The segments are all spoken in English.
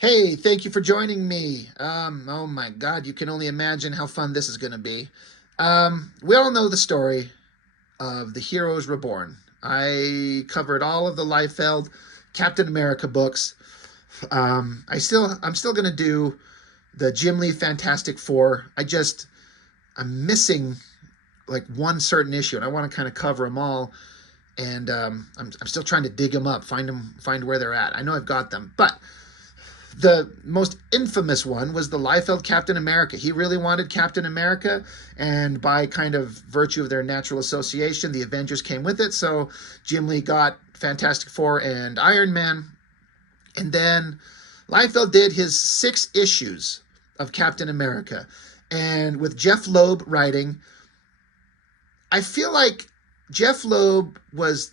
Hey, thank you for joining me. Oh my God, you can only imagine how fun this is going to be. We all know the story of the Heroes Reborn. I covered all of the Liefeld Captain America books. I'm still going to do the Jim Lee Fantastic Four. I'm missing like one certain issue, and I want to kind of cover them all. And I'm still trying to dig them up, find where they're at. I know I've got them, but the most infamous one was the Liefeld Captain America. He really wanted Captain America, and by kind of virtue of their natural association, the Avengers came with it. So Jim Lee got Fantastic Four and Iron Man. And then Liefeld did his 6 issues of Captain America. And with Jeff Loeb writing, I feel like Jeff Loeb was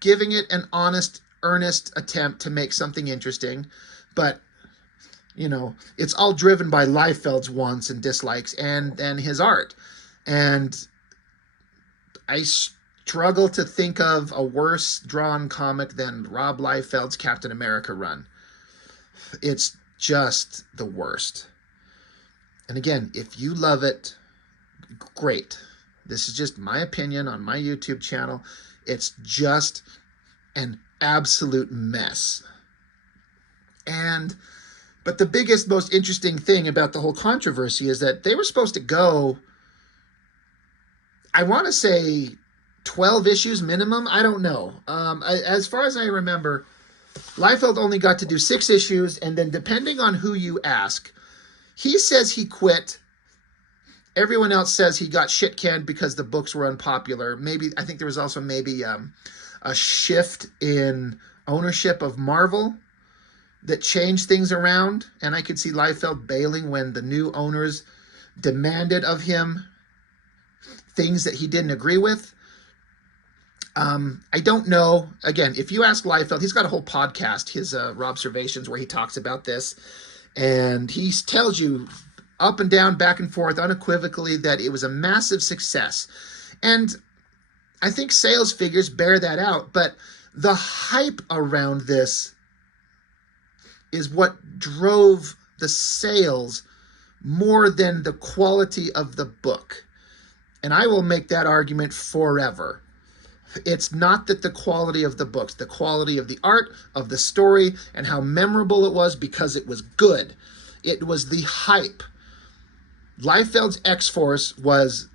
giving it an honest, earnest attempt to make something interesting. But, it's all driven by Liefeld's wants and dislikes and his art. And I struggle to think of a worse drawn comic than Rob Liefeld's Captain America run. It's just the worst. And again, if you love it, great. This is just my opinion on my YouTube channel. It's just an absolute mess. But the biggest, most interesting thing about the whole controversy is that they were supposed to go, I want to say 12 issues minimum. I don't know. As far as I remember, Liefeld only got to do 6 issues, and then depending on who you ask, he says he quit. Everyone else says he got shit canned because the books were unpopular. I think there was also maybe a shift in ownership of Marvel that changed things around, and I could see Liefeld bailing when the new owners demanded of him things that he didn't agree with. I don't know. Again, if you ask Liefeld, he's got a whole podcast, his Robservations, where he talks about this, and he tells you up and down, back and forth, unequivocally that it was a massive success. And I think sales figures bear that out, but the hype around this is what drove the sales more than the quality of the book. And I will make that argument forever. It's not that the quality of the books, the quality of the art, of the story, and how memorable it was because it was good. It was the hype. Liefeld's X-Force was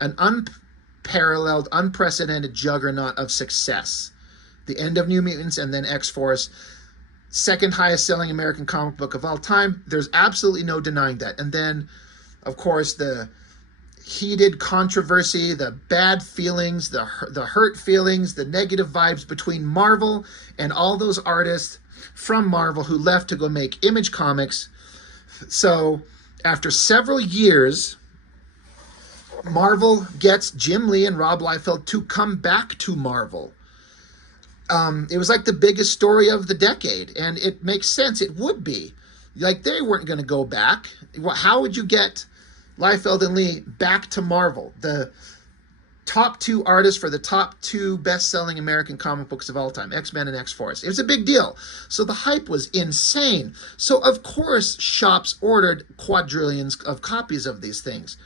an unparalleled, unprecedented juggernaut of success. The End of New Mutants and then X-Force, second highest selling American comic book of all time. There's absolutely no denying that. And then, of course, the heated controversy, the bad feelings, the hurt feelings, the negative vibes between Marvel and all those artists from Marvel who left to go make Image Comics. So after several years, Marvel gets Jim Lee and Rob Liefeld to come back to Marvel. It was like the biggest story of the decade, and it makes sense. It would be. Like, they weren't going to go back. How would you get Liefeld and Lee back to Marvel? The top 2 artists for the top 2 best-selling American comic books of all time, X-Men and X-Force. It was a big deal. So the hype was insane. So, of course, shops ordered quadrillions of copies of these things.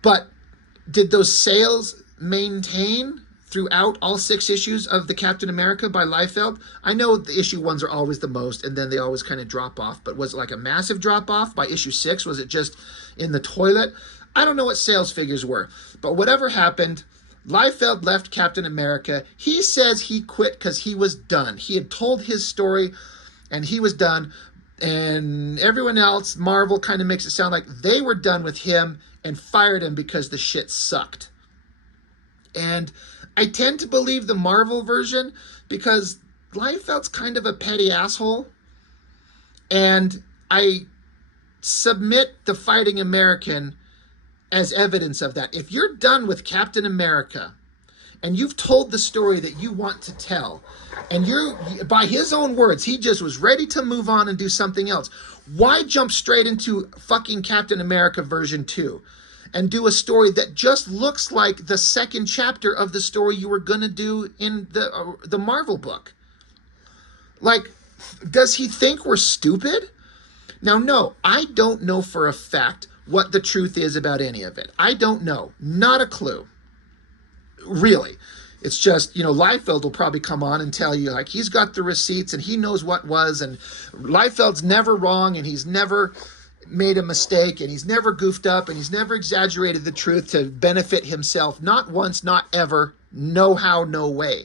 But did those sales maintain throughout all 6 issues of the Captain America by Liefeld? I know the issue 1s are always the most, and then they always kind of drop off. But was it like a massive drop off by issue 6? Was it just in the toilet? I don't know what sales figures were. But whatever happened, Liefeld left Captain America. He says he quit because he was done. He had told his story, and he was done. And everyone else, Marvel, kind of makes it sound like they were done with him and fired him because the shit sucked. And I tend to believe the Marvel version because Liefeld's kind of a petty asshole. And I submit the Fighting American as evidence of that. If you're done with Captain America and you've told the story that you want to tell, and by his own words, he just was ready to move on and do something else, why jump straight into fucking Captain America version 2? And do a story that just looks like the second chapter of the story you were going to do in the Marvel book. Like, Does he think we're stupid? Now, no, I don't know for a fact what the truth is about any of it. I don't know. Not a clue. Really. It's just, Liefeld will probably come on and tell you, like, he's got the receipts and he knows what was, and Liefeld's never wrong, and he's never made a mistake, and he's never goofed up, and he's never exaggerated the truth to benefit himself. Not once, not ever. No how, no way.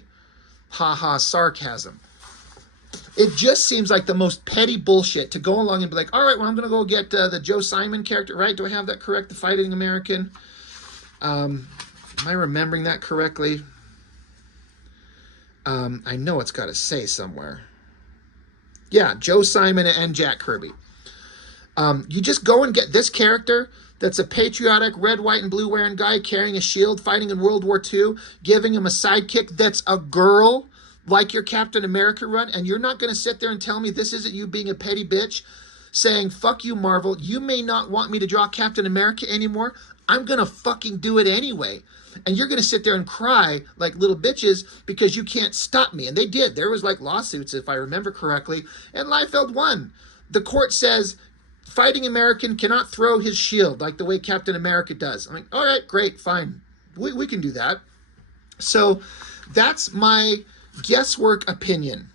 Ha ha, sarcasm. It just seems like the most petty bullshit to go along and be like, all right, well, I'm going to go get the Joe Simon character, right? Do I have that correct? The Fighting American? Am I remembering that correctly? I know it's got to say somewhere. Yeah, Joe Simon and Jack Kirby. You just go and get this character that's a patriotic red, white, and blue wearing guy carrying a shield, fighting in World War II, giving him a sidekick that's a girl, like your Captain America run, and you're not going to sit there and tell me this isn't you being a petty bitch, saying, fuck you, Marvel, you may not want me to draw Captain America anymore, I'm going to fucking do it anyway. And you're going to sit there and cry like little bitches because you can't stop me. And they did. There was like lawsuits, if I remember correctly, and Liefeld won. The court says, Fighting American cannot throw his shield like the way Captain America does. I'm like, all right, great, fine. We can do that. So that's my guesswork opinion,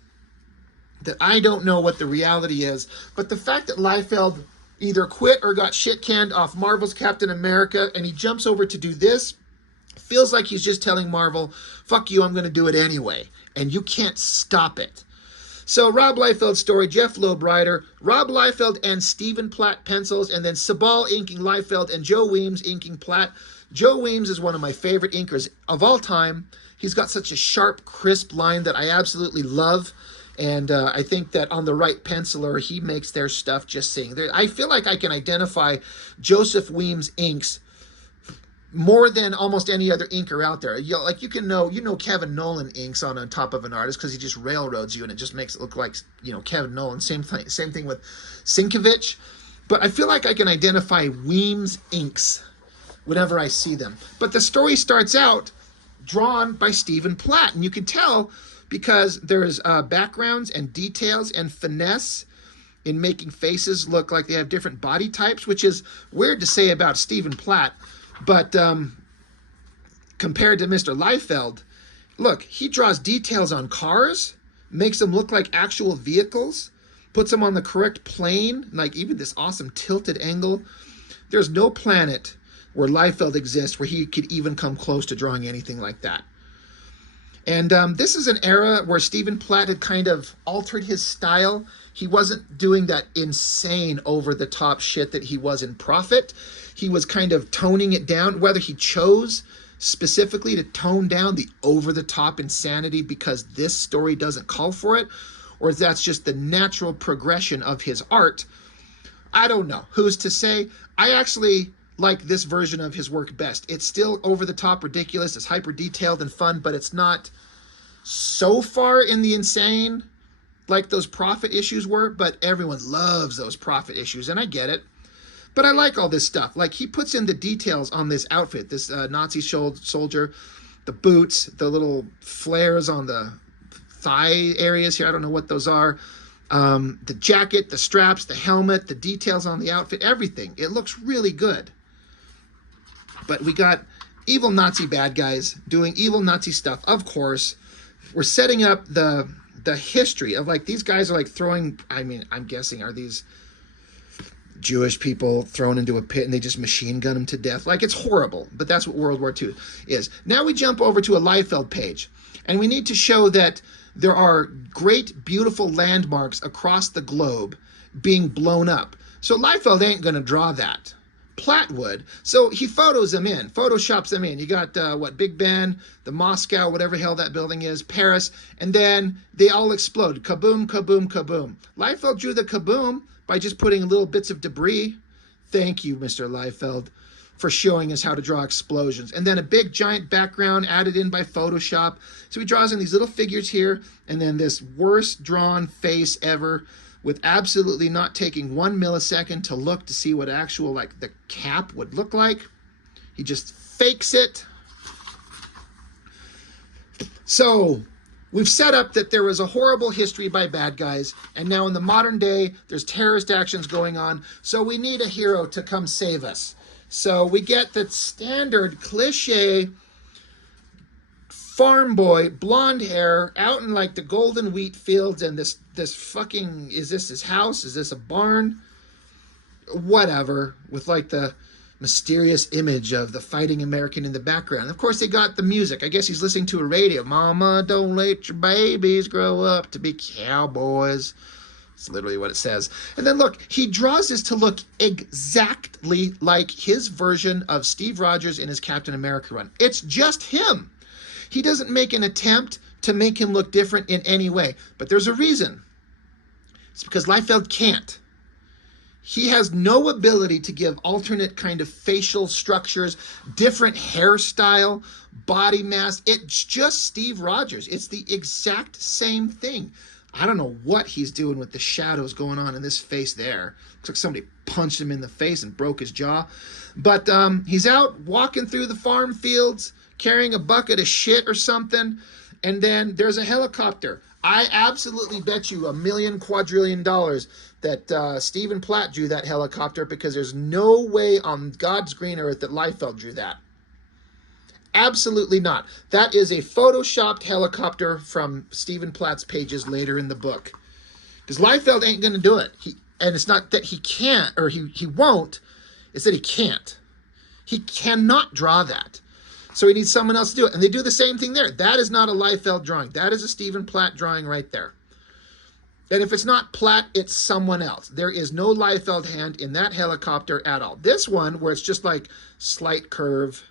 that I don't know what the reality is. But the fact that Liefeld either quit or got shit canned off Marvel's Captain America and he jumps over to do this, feels like he's just telling Marvel, fuck you, I'm going to do it anyway. And you can't stop it. So Rob Liefeld's story, Jeff Loeb writer, Rob Liefeld and Stephen Platt pencils, and then Sabal inking Liefeld and Joe Weems inking Platt. Joe Weems is one of my favorite inkers of all time. He's got such a sharp, crisp line that I absolutely love. And I think that on the right penciler, he makes their stuff just sing. I feel like I can identify Joseph Weems inks more than almost any other inker out there. You know Kevin Nolan inks on top of an artist because he just railroads you and it just makes it look like, Kevin Nolan. Same thing with Sienkiewicz. But I feel like I can identify Weems inks whenever I see them. But the story starts out drawn by Stephen Platt, and you can tell because there's backgrounds and details and finesse in making faces look like they have different body types, which is weird to say about Stephen Platt. But compared to Mr. Liefeld, look, he draws details on cars, makes them look like actual vehicles, puts them on the correct plane, like even this awesome tilted angle. There's no planet where Liefeld exists where he could even come close to drawing anything like that. And this is an era where Stephen Platt had kind of altered his style. He wasn't doing that insane over-the-top shit that he was in Prophet. He was kind of toning it down, whether he chose specifically to tone down the over-the-top insanity because this story doesn't call for it, or if that's just the natural progression of his art. I don't know. Who's to say? I actually like this version of his work best. It's still over-the-top ridiculous, it's hyper-detailed and fun, but it's not so far in the insane like those Prophet issues were, but everyone loves those Prophet issues, and I get it. But I like all this stuff. Like, he puts in the details on this outfit, this Nazi soldier, the boots, the little flares on the thigh areas here, I don't know what those are, the jacket, the straps, the helmet, the details on the outfit, everything. It looks really good. But we got evil Nazi bad guys doing evil Nazi stuff, of course. We're setting up the history of, like, these guys are, like, throwing, I mean, I'm guessing, are these Jewish people thrown into a pit and they just machine gun them to death? Like, it's horrible, but that's what World War II is. Now we jump over to a Liefeld page, and we need to show that there are great, beautiful landmarks across the globe being blown up. So Liefeld ain't going to draw that. Platt would. So he photoshops them in. You got, Big Ben, the Moscow, whatever hell that building is, Paris, and then they all explode. Kaboom, kaboom, kaboom. Liefeld drew the kaboom by just putting little bits of debris. Thank you, Mr. Liefeld, for showing us how to draw explosions. And then a big giant background added in by Photoshop. So he draws in these little figures here, and then this worst drawn face ever, with absolutely not taking 1 millisecond to look to see what actual, like, the cap would look like. He just fakes it. So We've set up that there was a horrible history by bad guys, and now in the modern day, there's terrorist actions going on, so we need a hero to come save us. So we get the standard cliche farm boy, blonde hair, out in like the golden wheat fields, and this fucking, is this his house? Is this a barn? Whatever, with like the mysterious image of the fighting American in the background. Of course, they got the music. I guess he's listening to a radio. Mama, don't let your babies grow up to be cowboys. It's literally what it says. And then look, he draws this to look exactly like his version of Steve Rogers in his Captain America run. It's just him. He doesn't make an attempt to make him look different in any way. But there's a reason. It's because Liefeld can't. He has no ability to give alternate kind of facial structures, different hairstyle, body mass. It's just Steve Rogers. It's the exact same thing. I don't know what he's doing with the shadows going on in this face there. Looks like somebody punched him in the face and broke his jaw. But he's out walking through the farm fields, carrying a bucket of shit or something. And then there's a helicopter. I absolutely bet you $1 million quadrillion that Stephen Platt drew that helicopter, because there's no way on God's green earth that Liefeld drew that. Absolutely not. That is a photoshopped helicopter from Stephen Platt's pages later in the book. Because Liefeld ain't going to do it. And it's not that he can't or he won't. It's that he can't. He cannot draw that. So he needs someone else to do it. And they do the same thing there. That is not a Liefeld drawing. That is a Stephen Platt drawing right there. And if it's not Platt, it's someone else. There is no Liefeld hand in that helicopter at all. This one, where it's just like slight curve,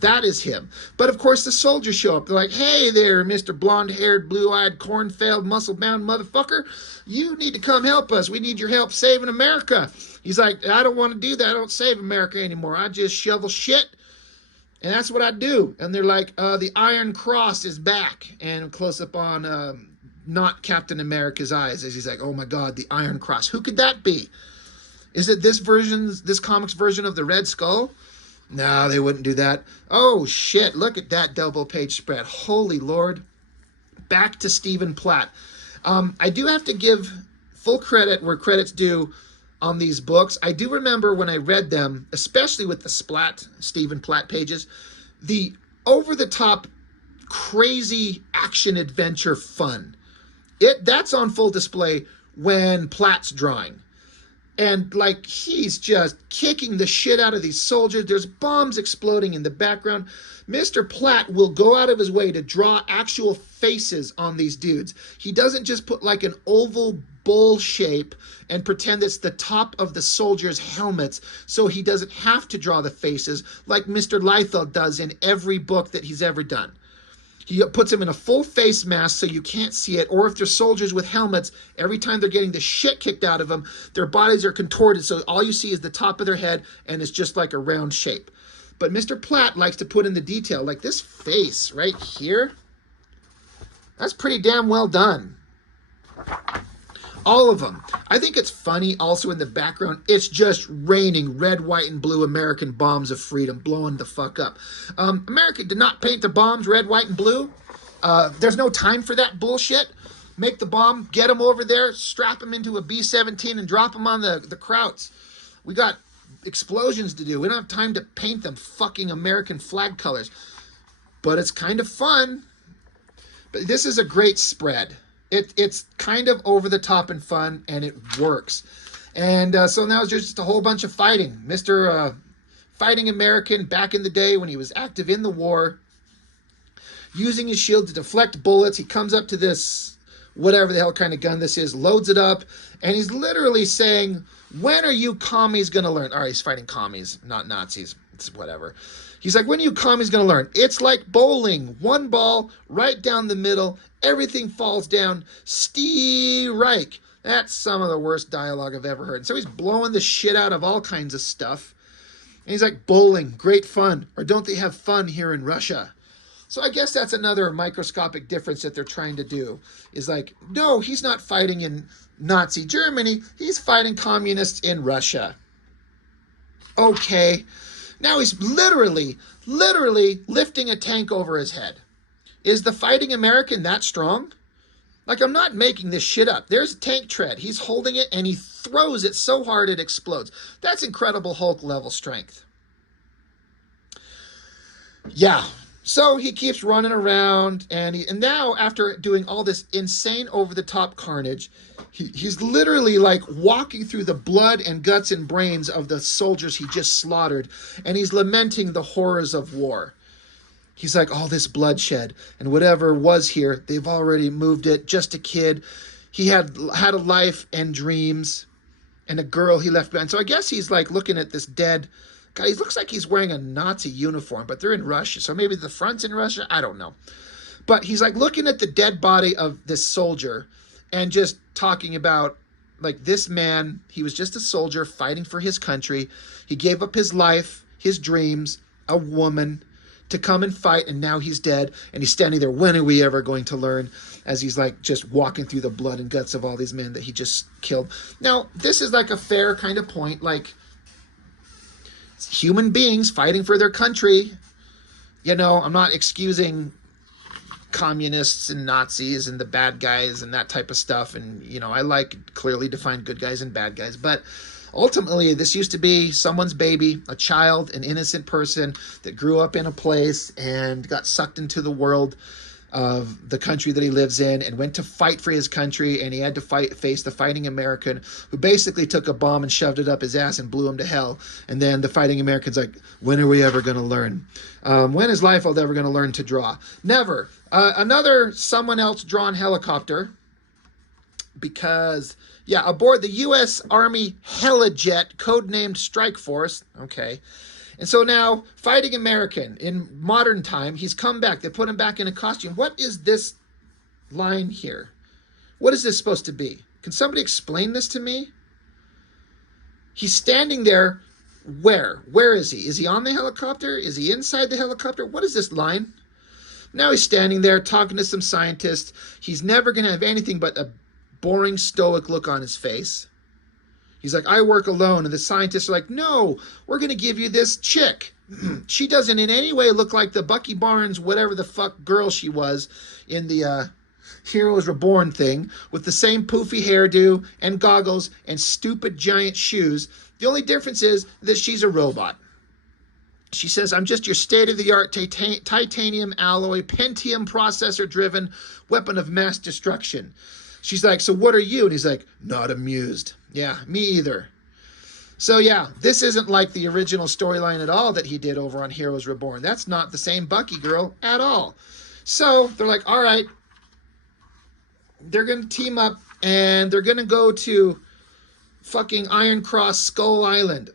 that is him. But of course, the soldiers show up. They're like, hey there, Mr. Blonde-haired, blue-eyed, corn-felled, muscle-bound motherfucker. You need to come help us. We need your help saving America. He's like, I don't want to do that. I don't save America anymore. I just shovel shit. And that's what I do. And they're like, the Iron Cross is back. And close up on not Captain America's eyes, as he's like, oh my God, the Iron Cross. Who could that be? Is it this comic's version of the Red Skull? No, they wouldn't do that. Oh shit, look at that double page spread. Holy Lord. Back to Stephen Platt. I do have to give full credit where credit's due on these books. I do remember when I read them, especially with the Stephen Platt pages, the over-the-top crazy action adventure fun. That's on full display when Platt's drawing. And like, he's just kicking the shit out of these soldiers. There's bombs exploding in the background. Mr. Platt will go out of his way to draw actual faces on these dudes. He doesn't just put like an oval bowl shape and pretend it's the top of the soldiers' helmets so he doesn't have to draw the faces like Mr. Liefeld does in every book that he's ever done. He puts them in a full face mask so you can't see it, or if they're soldiers with helmets, every time they're getting the shit kicked out of them, their bodies are contorted so all you see is the top of their head and it's just like a round shape. But Mr. Platt likes to put in the detail, like this face right here. That's pretty damn well done. All of them. I think it's funny also in the background. It's just raining red, white, and blue American bombs of freedom blowing the fuck up. America did not paint the bombs red, white, and blue. There's no time for that bullshit. Make the bomb, get them over there, strap them into a B-17 and drop them on the Krauts. We got explosions to do. We don't have time to paint them fucking American flag colors. But it's kind of fun. But this is a great spread. It's kind of over the top and fun, and it works. And so now it's just a whole bunch of fighting. Mr. Fighting American back in the day when he was active in the war, using his shield to deflect bullets. He comes up to this, whatever the hell kind of gun this is, loads it up, and he's literally saying, when are you commies going to learn? All right, he's fighting commies, not Nazis. It's whatever. He's like, when are you commies going to learn? It's like bowling. One ball, right down the middle. Everything falls down. Reich. That's some of the worst dialogue I've ever heard. And so he's blowing the shit out of all kinds of stuff. And he's like, bowling, great fun. Or don't they have fun here in Russia? So I guess that's another microscopic difference that they're trying to do. Is like, no, he's not fighting in Nazi Germany. He's fighting communists in Russia. Okay. Now he's literally lifting a tank over his head. Is the Fighting American that strong? Like, I'm not making this shit up. There's tank tread. He's holding it, and he throws it so hard it explodes. That's incredible Hulk level strength. Yeah. So he keeps running around, and now after doing all this insane over-the-top carnage, he's literally like walking through the blood and guts and brains of the soldiers he just slaughtered, and he's lamenting the horrors of war. He's like, all this bloodshed and whatever was here, they've already moved it. Just a kid. He had a life and dreams and a girl he left behind. So I guess he's like looking at this dead guy. He looks like he's wearing a Nazi uniform, but they're in Russia. So maybe the front's in Russia. I don't know. But he's like looking at the dead body of this soldier and just talking about, like, this man, he was just a soldier fighting for his country. He gave up his life, his dreams, a woman, to come and fight, and now he's dead, and he's standing there. When are we ever going to learn? As he's like just walking through the blood and guts of all these men that he just killed. Now, this is like a fair kind of point, like, human beings fighting for their country. You know, I'm not excusing communists and Nazis and the bad guys and that type of stuff, and, you know, I like clearly defined good guys and bad guys, but ultimately, this used to be someone's baby, a child, an innocent person that grew up in a place and got sucked into the world of the country that he lives in and went to fight for his country, and he had to face the Fighting American, who basically took a bomb and shoved it up his ass and blew him to hell. And then the Fighting American's like, when are we ever going to learn? When is Liefeld ever going to learn to draw? Never. Another someone else drawn helicopter, because, yeah, aboard the U.S. Army Helijet, codenamed Strike Force. Okay. And so now, Fighting American, in modern time, he's come back. They put him back in a costume. What is this line here? What is this supposed to be? Can somebody explain this to me? He's standing there. Where? Where is he? Is he on the helicopter? Is he inside the helicopter? What is this line? Now he's standing there talking to some scientists. He's never going to have anything but a boring, stoic look on his face. He's like, I work alone. And the scientists are like, no, we're going to give you this chick. She doesn't in any way look like the Bucky Barnes, whatever the fuck girl she was in the Heroes Reborn thing, with the same poofy hairdo and goggles and stupid giant shoes. The only difference is that she's a robot. She says, I'm just your state-of-the-art titanium alloy, Pentium processor-driven weapon of mass destruction. She's like, so what are you? And he's like, not amused. Yeah, me either. So yeah, this isn't like the original storyline at all that he did over on Heroes Reborn. That's not the same Bucky girl at all. So they're like, all right, they're going to team up and they're going to go to fucking Iron Cross Skull Island.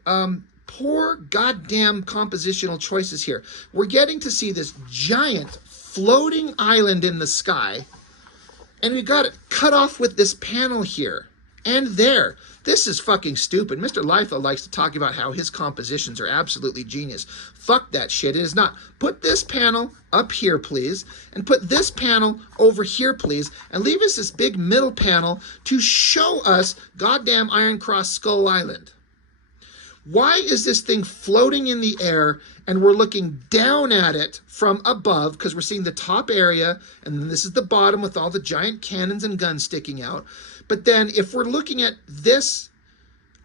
Poor goddamn compositional choices here. We're getting to see this giant floating island in the sky, and we got it cut off with this panel here and there. This is fucking stupid. Mr. Liefeld likes to talk about how his compositions are absolutely genius. Fuck that shit. It is not. Put this panel up here, please, and put this panel over here, please, and leave us this big middle panel to show us goddamn Iron Cross Skull Island. Why is this thing floating in the air and we're looking down at it from above, because we're seeing the top area and then this is the bottom with all the giant cannons and guns sticking out. But then if we're looking at this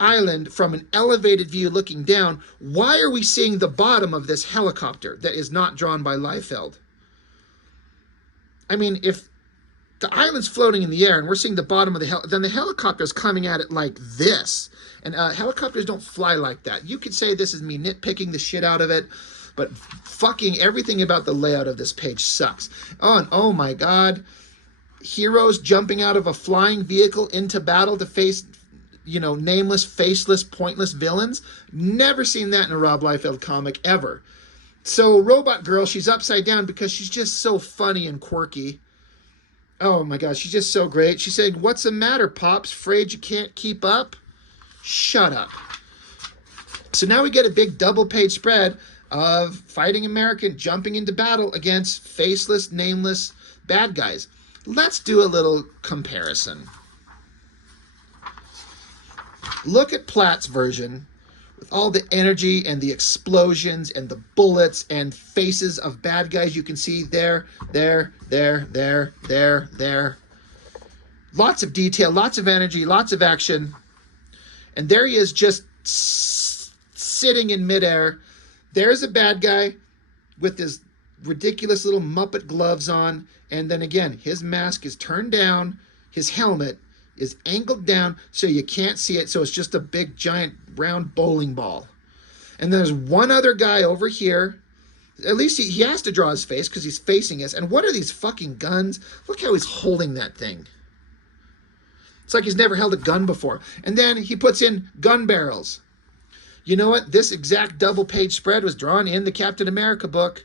island from an elevated view looking down, why are we seeing the bottom of this helicopter that is not drawn by Liefeld? I mean, if the island's floating in the air and we're seeing the bottom of the then the helicopter is coming at it like this. And helicopters don't fly like that. You could say this is me nitpicking the shit out of it, but fucking everything about the layout of this page sucks. Oh, and oh my God, heroes jumping out of a flying vehicle into battle to face, you know, nameless, faceless, pointless villains. Never seen that in a Rob Liefeld comic ever. So Robot Girl, she's upside down because she's just so funny and quirky. Oh my God, she's just so great. She's saying, what's the matter, Pops? Afraid you can't keep up? Shut up. So now we get a big double page spread of Fighting American jumping into battle against faceless, nameless bad guys. Let's do a little comparison. Look at Platt's version, with all the energy and the explosions and the bullets and faces of bad guys you can see there, there, there, there, there, there. Lots of detail, lots of energy, lots of action. And there he is just sitting in midair. There's a bad guy with his ridiculous little Muppet gloves on. And then again, his mask is turned down. His helmet is angled down so you can't see it. So it's just a big, giant, round bowling ball. And there's one other guy over here. At least he has to draw his face because he's facing us. And what are these fucking guns? Look how he's holding that thing. It's like he's never held a gun before. And then he puts in gun barrels. You know what? This exact double-page spread was drawn in the Captain America book.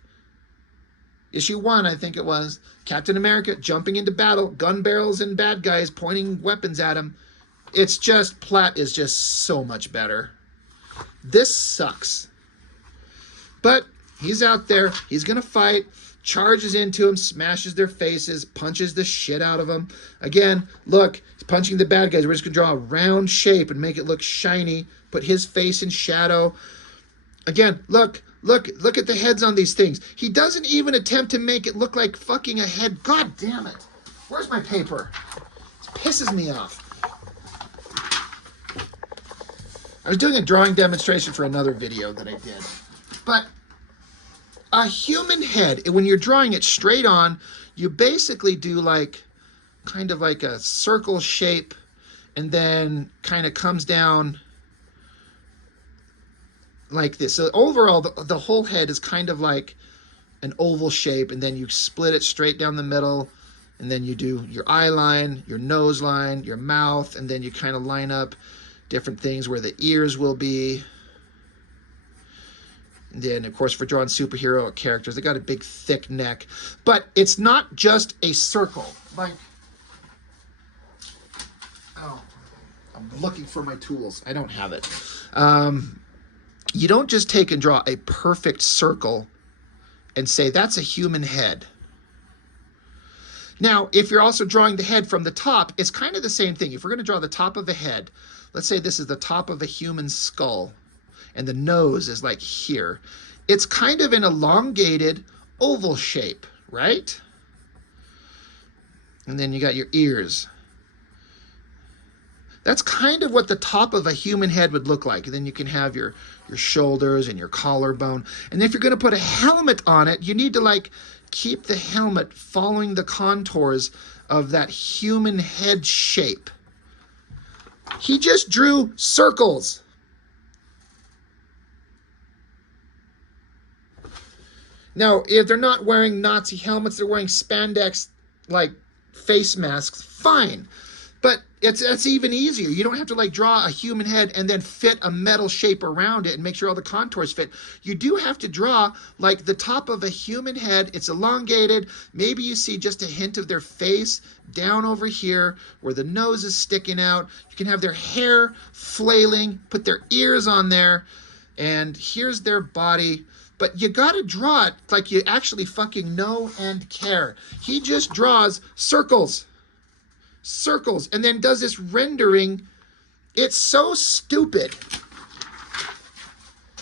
Issue 1, I think it was. Captain America jumping into battle, gun barrels and bad guys pointing weapons at him. It's just, Platt is just so much better. This sucks. But he's out there. He's going to fight. Charges into him, smashes their faces, punches the shit out of them. Again, look, he's punching the bad guys. We're just going to draw a round shape and make it look shiny. Put his face in shadow. Again, look at the heads on these things. He doesn't even attempt to make it look like fucking a head. God damn it. Where's my paper? This pisses me off. I was doing a drawing demonstration for another video that I did. But a human head, when you're drawing it straight on, you basically do like kind of like a circle shape and then kind of comes down like this. So overall, the whole head is kind of like an oval shape, and then you split it straight down the middle, and then you do your eye line, your nose line, your mouth, and then you kind of line up different things where the ears will be. And then, of course, for drawing superhero characters, they got a big, thick neck. But it's not just a circle. Like, oh, I'm looking for my tools. I don't have it. You don't just take and draw a perfect circle and say, that's a human head. Now, if you're also drawing the head from the top, it's kind of the same thing. If we're going to draw the top of a head, let's say this is the top of a human skull, and the nose is like here. It's kind of an elongated oval shape, right? And then you got your ears. That's kind of what the top of a human head would look like. And then you can have your shoulders and your collarbone. And if you're going to put a helmet on it, you need to like keep the helmet following the contours of that human head shape. He just drew circles. Now, if they're not wearing Nazi helmets, they're wearing spandex, like, face masks, fine. But it's even easier. You don't have to, like, draw a human head and then fit a metal shape around it and make sure all the contours fit. You do have to draw, like, the top of a human head. It's elongated. Maybe you see just a hint of their face down over here where the nose is sticking out. You can have their hair flailing, put their ears on there, and here's their body. But you gotta draw it like you actually fucking know and care. He just draws circles. Circles. And then does this rendering. It's so stupid.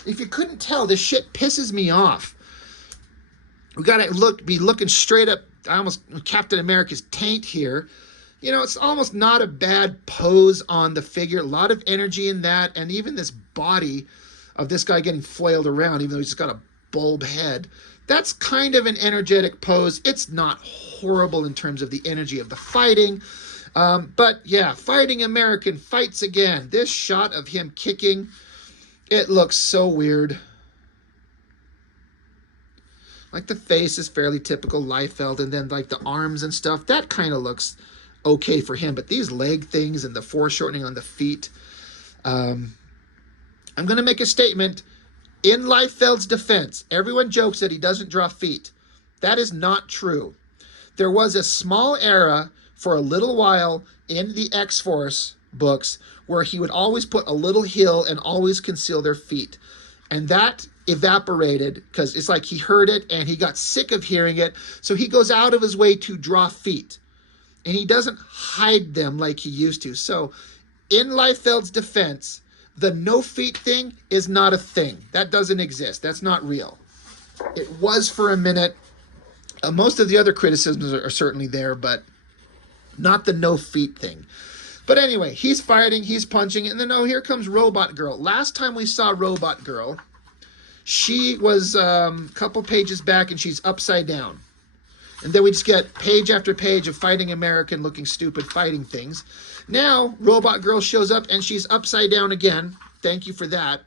If you couldn't tell, this shit pisses me off. We gotta be looking straight up. Almost Captain America's taint here. You know, it's almost not a bad pose on the figure. A lot of energy in that. And even this body of this guy getting flailed around, even though he's just got a bulb head. That's kind of an energetic pose. It's not horrible in terms of the energy of the fighting. But yeah, fighting American fights again. This shot of him kicking, it looks so weird. Like the face is fairly typical Liefeld, and then like the arms and stuff, that kind of looks okay for him. But these leg things and the foreshortening on the feet, I'm going to make a statement. In Liefeld's defense, everyone jokes that he doesn't draw feet. That is not true. There was a small era for a little while in the X-Force books where he would always put a little heel and always conceal their feet. And that evaporated because it's like he heard it and he got sick of hearing it. So he goes out of his way to draw feet. And he doesn't hide them like he used to. So in Liefeld's defense, the no feet thing is not a thing. That doesn't exist. That's not real. It was for a minute. Most of the other criticisms are certainly there, but not the no feet thing. But anyway, he's fighting, he's punching, and then, oh, here comes Robot Girl. Last time we saw Robot Girl, she was a couple pages back, and she's upside down. And then we just get page after page of Fighting American looking stupid fighting things. Now, Robot Girl shows up, and she's upside down again. Thank you for that.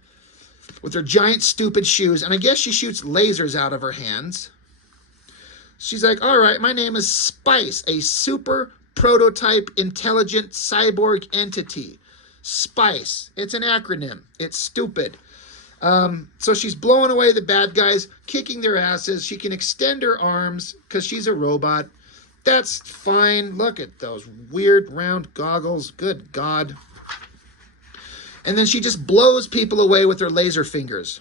With her giant stupid shoes, and I guess she shoots lasers out of her hands. She's like, all right, my name is Spice, a super prototype intelligent cyborg entity. Spice. It's an acronym. It's stupid. So she's blowing away the bad guys, kicking their asses. She can extend her arms because she's a robot. That's fine. Look at those weird round goggles. Good God. And then she just blows people away with her laser fingers.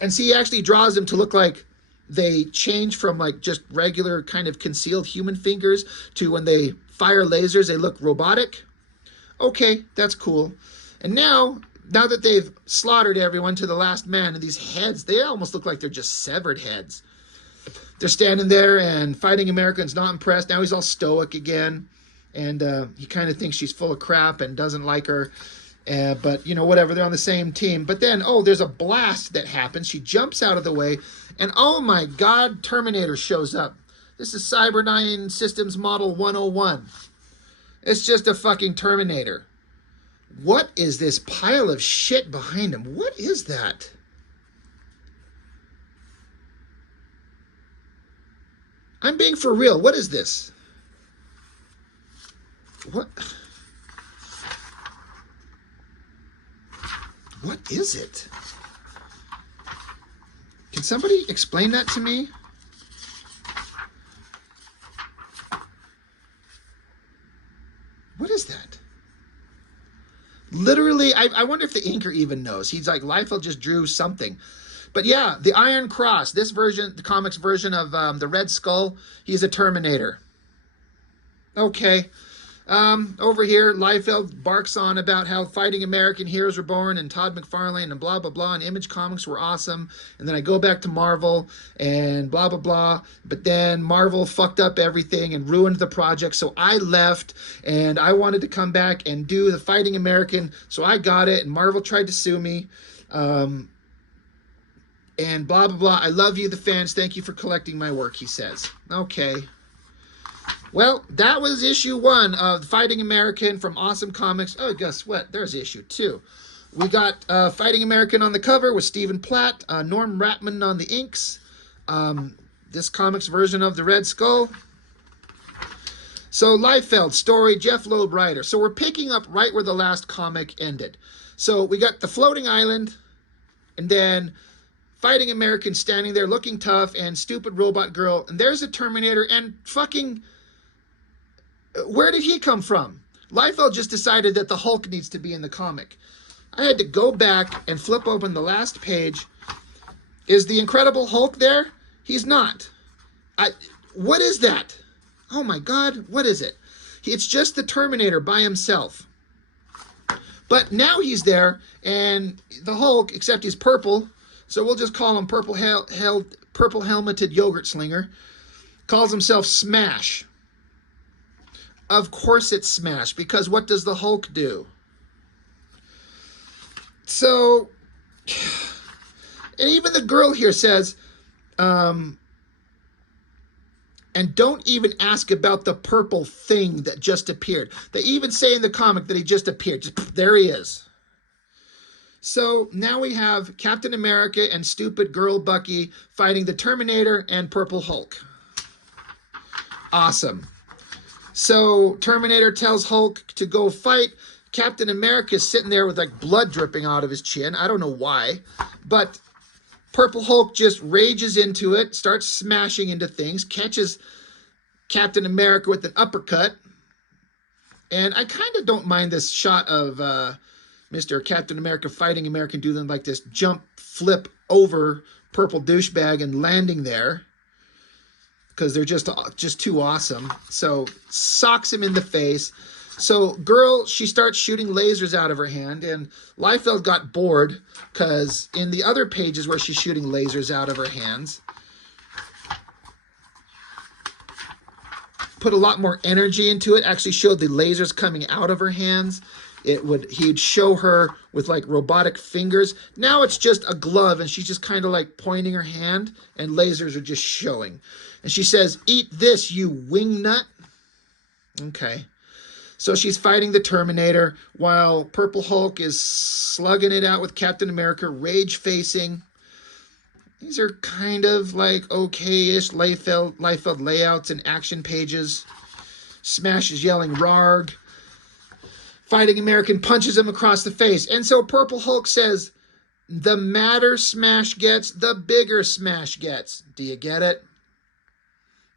And she actually draws them to look like they change from like just regular kind of concealed human fingers to when they fire lasers, they look robotic. Okay, that's cool. And now that they've slaughtered everyone to the last man, and these heads, they almost look like they're just severed heads. They're standing there, and Fighting American's not impressed. Now he's all stoic again, and he kind of thinks she's full of crap and doesn't like her. But, you know, whatever, they're on the same team. But then, oh, there's a blast that happens. She jumps out of the way, and oh my God, Terminator shows up. This is Cyberdyne Systems Model 101. It's just a fucking Terminator. What is this pile of shit behind him? What is that? I'm being for real. What is this? What? What is it? Can somebody explain that to me? What is that? Literally, I wonder if the inker even knows. He's like, Liefeld just drew something. But yeah, the Iron Cross, this version, the comics version of the Red Skull, he's a Terminator. Okay. Over here, Liefeld barks on about how Fighting American heroes were born and Todd McFarlane and blah, blah, blah, and Image Comics were awesome. And then I go back to Marvel and blah, blah, blah. But then Marvel fucked up everything and ruined the project. So I left and I wanted to come back and do the Fighting American. So I got it, and Marvel tried to sue me. And blah, blah, blah. I love you, the fans. Thank you for collecting my work, he says. Okay. Well, that was issue 1 of Fighting American from Awesome Comics. Oh, guess what? There's issue 2. We got Fighting American on the cover with Stephen Platt, Norm Ratman on the inks, this comics version of the Red Skull. So Liefeld, story, Jeff Loeb, writer. So we're picking up right where the last comic ended. So we got the floating island, and then Fighting American standing there looking tough, and stupid robot girl, and there's a Terminator, and fucking... where did he come from? Liefeld just decided that the Hulk needs to be in the comic. I had to go back and flip open the last page. Is the Incredible Hulk there? He's not. What is that? Oh my God, what is it? It's just the Terminator by himself. But now he's there, and the Hulk, except he's purple, so we'll just call him Purple Helmeted Yogurt Slinger, calls himself Smash. Of course it's Smash, because what does the Hulk do? So, and even the girl here says, and don't even ask about the purple thing that just appeared. They even say in the comic that he just appeared. Just, there he is. So now we have Captain America and stupid girl Bucky fighting the Terminator and Purple Hulk. Awesome. So Terminator tells Hulk to go fight. Captain America's sitting there with like blood dripping out of his chin. I don't know why. But Purple Hulk just rages into it, starts smashing into things, catches Captain America with an uppercut. And I kind of don't mind this shot of Mr. Captain America Fighting American doing like this jump flip over purple douchebag and landing there, because they're just too awesome. So socks him in the face. So girl, she starts shooting lasers out of her hand, and Liefeld got bored because in the other pages where she's shooting lasers out of her hands, put a lot more energy into it, actually showed the lasers coming out of her hands. He'd show her with like robotic fingers. Now it's just a glove and she's just kind of like pointing her hand and lasers are just showing. And she says, "Eat this, you wingnut." Okay. So she's fighting the Terminator while Purple Hulk is slugging it out with Captain America, rage facing. These are kind of like okay-ish Liefeld layouts and action pages. Smash is yelling "Rarg." Fighting American punches him across the face. And so Purple Hulk says, "The madder Smash gets, the bigger Smash gets." Do you get it?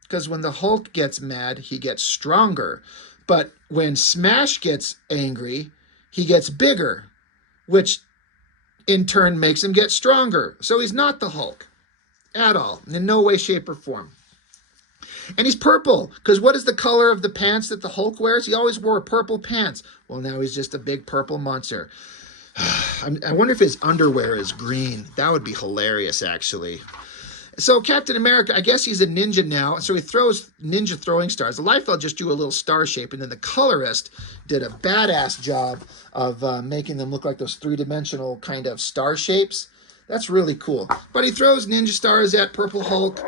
Because when the Hulk gets mad, he gets stronger. But when Smash gets angry, he gets bigger, which in turn makes him get stronger. So he's not the Hulk at all, in no way, shape, or form. And he's purple, because what is the color of the pants that the Hulk wears? He always wore purple pants. Well, now he's just a big purple monster. I wonder if his underwear is green. That would be hilarious, actually. So Captain America, I guess he's a ninja now, so he throws ninja throwing stars. The Liefeld just drew a little star shape, and then the colorist did a badass job of making them look like those three-dimensional kind of star shapes. That's really cool. But he throws ninja stars at Purple Hulk.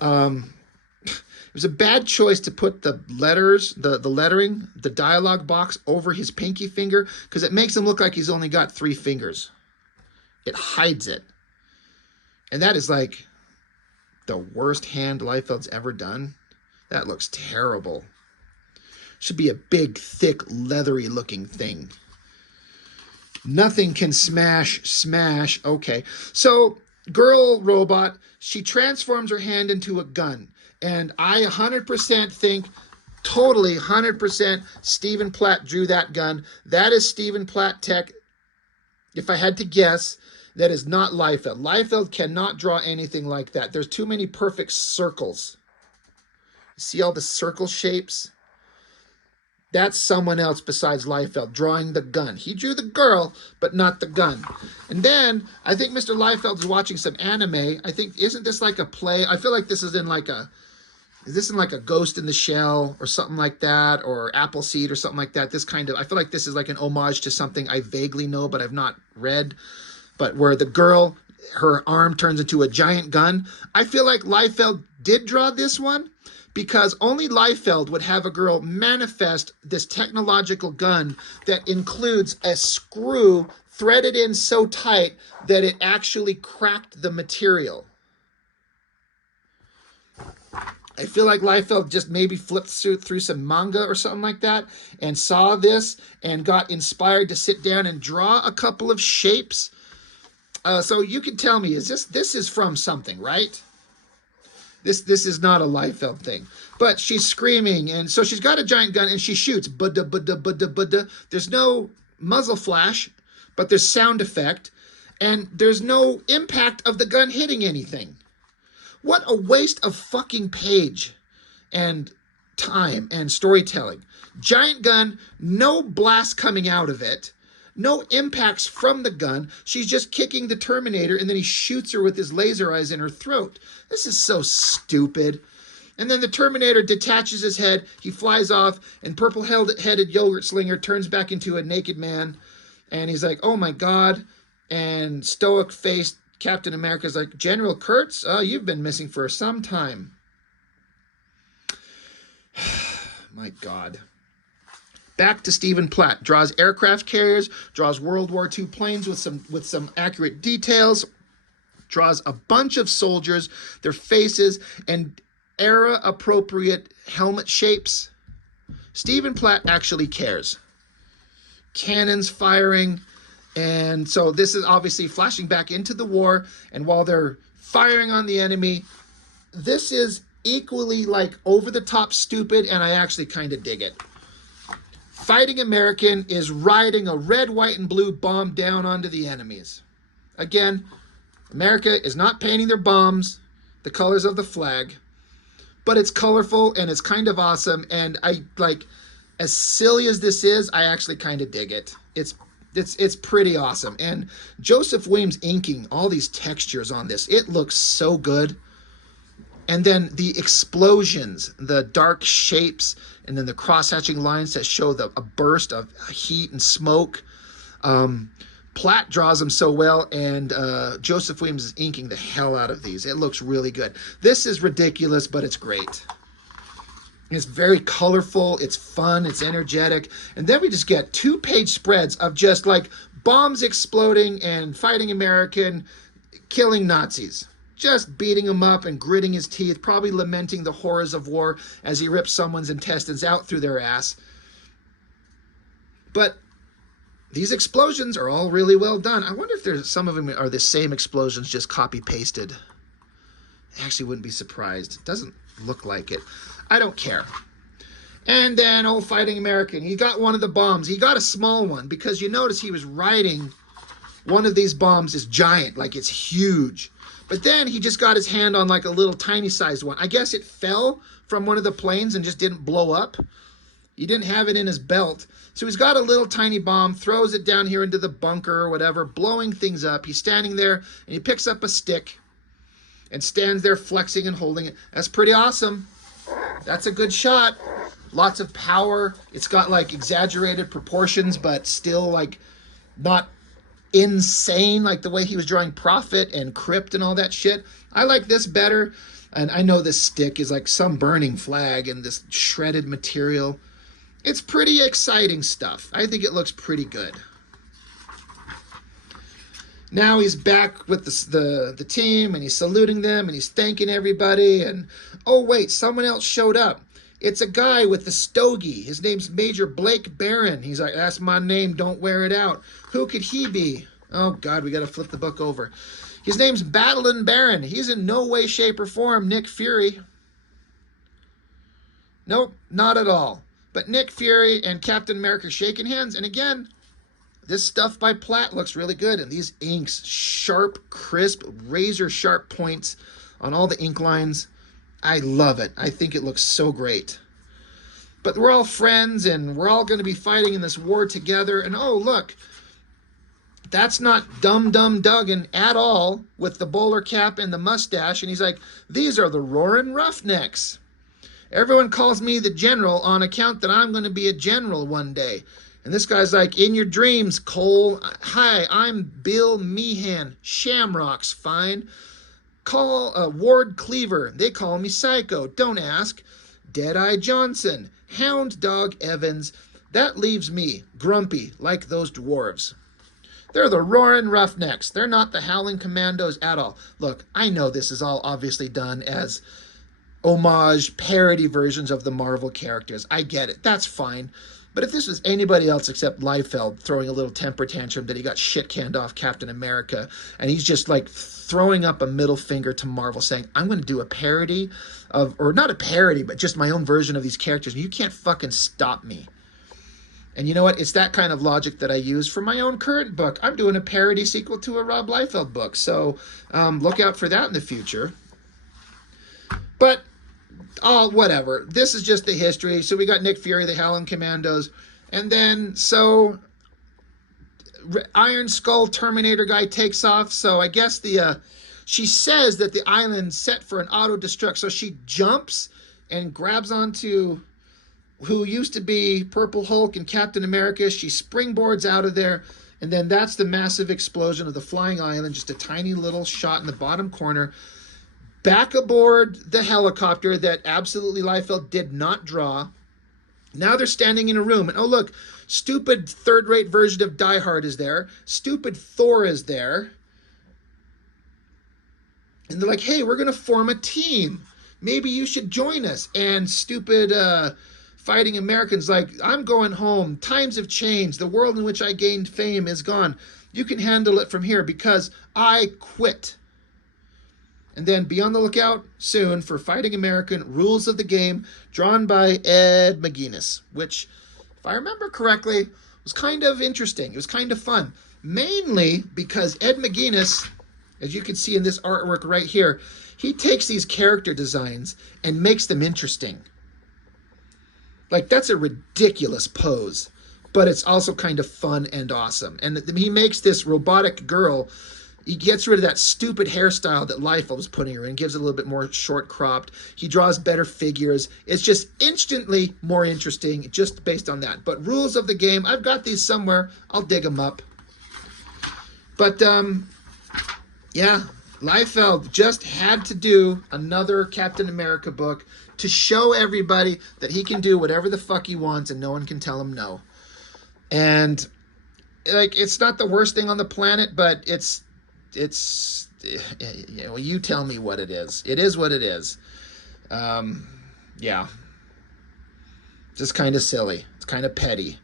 It was a bad choice to put the letters, the lettering, the dialogue box over his pinky finger, because it makes him look like he's only got 3 fingers. It hides it. And that is like the worst hand Liefeld's ever done. That looks terrible. Should be a big, thick, leathery looking thing. Nothing can smash. Okay. So girl robot, she transforms her hand into a gun. And I 100% think, totally 100%, Stephen Platt drew that gun. That is Stephen Platt tech. If I had to guess, that is not Liefeld. Liefeld cannot draw anything like that. There's too many perfect circles. See all the circle shapes? That's someone else besides Liefeld drawing the gun. He drew the girl, but not the gun. And then, I think Mr. Liefeld is watching some anime. I think, isn't this like a play? I feel like this is in like a... Is this in like a Ghost in the Shell or something like that, or Appleseed or something like that? This kind of, I feel like this is like an homage to something I vaguely know, but I've not read. But where the girl, her arm turns into a giant gun. I feel like Liefeld did draw this one because only Liefeld would have a girl manifest this technological gun that includes a screw threaded in so tight that it actually cracked the material. I feel like Liefeld just maybe flipped through some manga or something like that and saw this and got inspired to sit down and draw a couple of shapes. So you can tell me, is this is from something, right? This is not a Liefeld thing. But she's screaming, and so she's got a giant gun and she shoots. Budda, budda, budda, budda. There's no muzzle flash, but there's sound effect, and there's no impact of the gun hitting anything. What a waste of fucking page and time and storytelling. Giant gun, no blast coming out of it, no impacts from the gun. She's just kicking the Terminator, and then he shoots her with his laser eyes in her throat. This is so stupid. And then the Terminator detaches his head, he flies off, and purple-headed yogurt slinger turns back into a naked man, and he's like, "Oh my God," and stoic-faced Captain America's like, "General Kurtz, you've been missing for some time." My God. Back to Stephen Platt. Draws aircraft carriers, draws World War II planes with some accurate details, draws a bunch of soldiers, their faces, and era-appropriate helmet shapes. Stephen Platt actually cares. Cannons firing. And so this is obviously flashing back into the war. And while they're firing on the enemy, this is equally like over-the-top stupid, and I actually kind of dig it. Fighting American is riding a red, white, and blue bomb down onto the enemies. Again, America is not painting their bombs the colors of the flag, but it's colorful and it's kind of awesome. And I like as silly as this is, I actually kind of dig it. It's pretty awesome. And Joseph Williams inking all these textures on this. It looks so good. And then the explosions, the dark shapes, and then the cross-hatching lines that show a burst of heat and smoke. Platt draws them so well, and Joseph Williams is inking the hell out of these. It looks really good. This is ridiculous, but it's great. It's very colorful, it's fun, it's energetic. And then we just get 2-page spreads of just like bombs exploding and fighting American, killing Nazis. Just beating him up and gritting his teeth, probably lamenting the horrors of war as he rips someone's intestines out through their ass. But these explosions are all really well done. I wonder if there's some of them are the same explosions, just copy-pasted. I actually wouldn't be surprised. It doesn't look like it. I don't care. And then old Fighting American, he got one of the bombs. He got a small one because you notice he was riding one of these bombs is giant, like it's huge. But then he just got his hand on like a little tiny sized one. I guess it fell from one of the planes and just didn't blow up. He didn't have it in his belt. So he's got a little tiny bomb, throws it down here into the bunker or whatever, blowing things up. He's standing there and he picks up a stick and stands there flexing and holding it. That's pretty awesome. That's a good shot. Lots of power. It's got like exaggerated proportions, but still like not insane like the way he was drawing Prophet and Crypt and all that shit. I like this better. And I know this stick is like some burning flag and this shredded material. It's pretty exciting stuff. I think it looks pretty good. Now he's back with the team, and he's saluting them, and he's thanking everybody. And, oh, wait, someone else showed up. It's a guy with the stogie. His name's Major Blake Barron. He's like, that's my name, don't wear it out. Who could he be? Oh, God, we got to flip the book over. His name's Battling Baron. He's in no way, shape, or form Nick Fury. Nope, not at all. But Nick Fury and Captain America shaking hands, and again, this stuff by Platt looks really good, and these inks, sharp, crisp, razor-sharp points on all the ink lines. I love it. I think it looks so great. But we're all friends, and we're all going to be fighting in this war together. And oh, look, that's not Dum Dum Duggan at all with the bowler cap and the mustache. And he's like, these are the Roaring Roughnecks. Everyone calls me the General on account that I'm going to be a general one day. And this guy's like, in your dreams, Cole. Hi, I'm Bill Meehan. Shamrock's fine. Call Ward Cleaver. They call me Psycho. Don't ask. Deadeye Johnson. Hound Dog Evans. That leaves me, grumpy, like those dwarves. They're the Roaring Roughnecks. They're not the Howling Commandos at all. Look, I know this is all obviously done as homage, parody versions of the Marvel characters. I get it. That's fine. But if this was anybody else except Liefeld throwing a little temper tantrum that he got shit canned off Captain America, and he's just like throwing up a middle finger to Marvel saying, I'm going to do a parody of, or not a parody, but just my own version of these characters, and you can't fucking stop me. And you know what? It's that kind of logic that I use for my own current book. I'm doing a parody sequel to a Rob Liefeld book, so look out for that in the future. But oh, whatever. This is just the history. So we got Nick Fury, the Howling Commandos. And then, so Iron Skull Terminator guy takes off. So I guess she says that the island's set for an auto-destruct. So she jumps and grabs onto who used to be Purple Hulk and Captain America. She springboards out of there. And then that's the massive explosion of the flying island. Just a tiny little shot in the bottom corner. Back aboard the helicopter that absolutely Liefeld did not draw. Now they're standing in a room. And oh, look, stupid third-rate version of Die Hard is there. Stupid Thor is there. And they're like, hey, we're going to form a team. Maybe you should join us. And stupid Fighting Americans like, I'm going home. Times have changed. The world in which I gained fame is gone. You can handle it from here because I quit. And then be on the lookout soon for Fighting American Rules of the Game, drawn by Ed McGuinness, which, if I remember correctly, was kind of interesting. It was kind of fun. Mainly because Ed McGuinness, as you can see in this artwork right here, he takes these character designs and makes them interesting. Like, that's a ridiculous pose, but it's also kind of fun and awesome. And he makes this robotic girl, he gets rid of that stupid hairstyle that Liefeld was putting her in, gives it a little bit more short cropped. He draws better figures. It's just instantly more interesting just based on that. But rules of the game, I've got these somewhere. I'll dig them up. But, yeah, Liefeld just had to do another Captain America book to show everybody that he can do whatever the fuck he wants and no one can tell him no. And, like, it's not the worst thing on the planet, but it's you know, you tell me what it is. It is what it is. Yeah. Just kind of silly. It's kind of petty.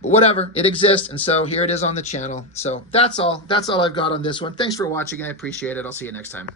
But whatever, it exists, and so here it is on the channel. So that's all. That's all I've got on this one. Thanks for watching. I appreciate it. I'll see you next time.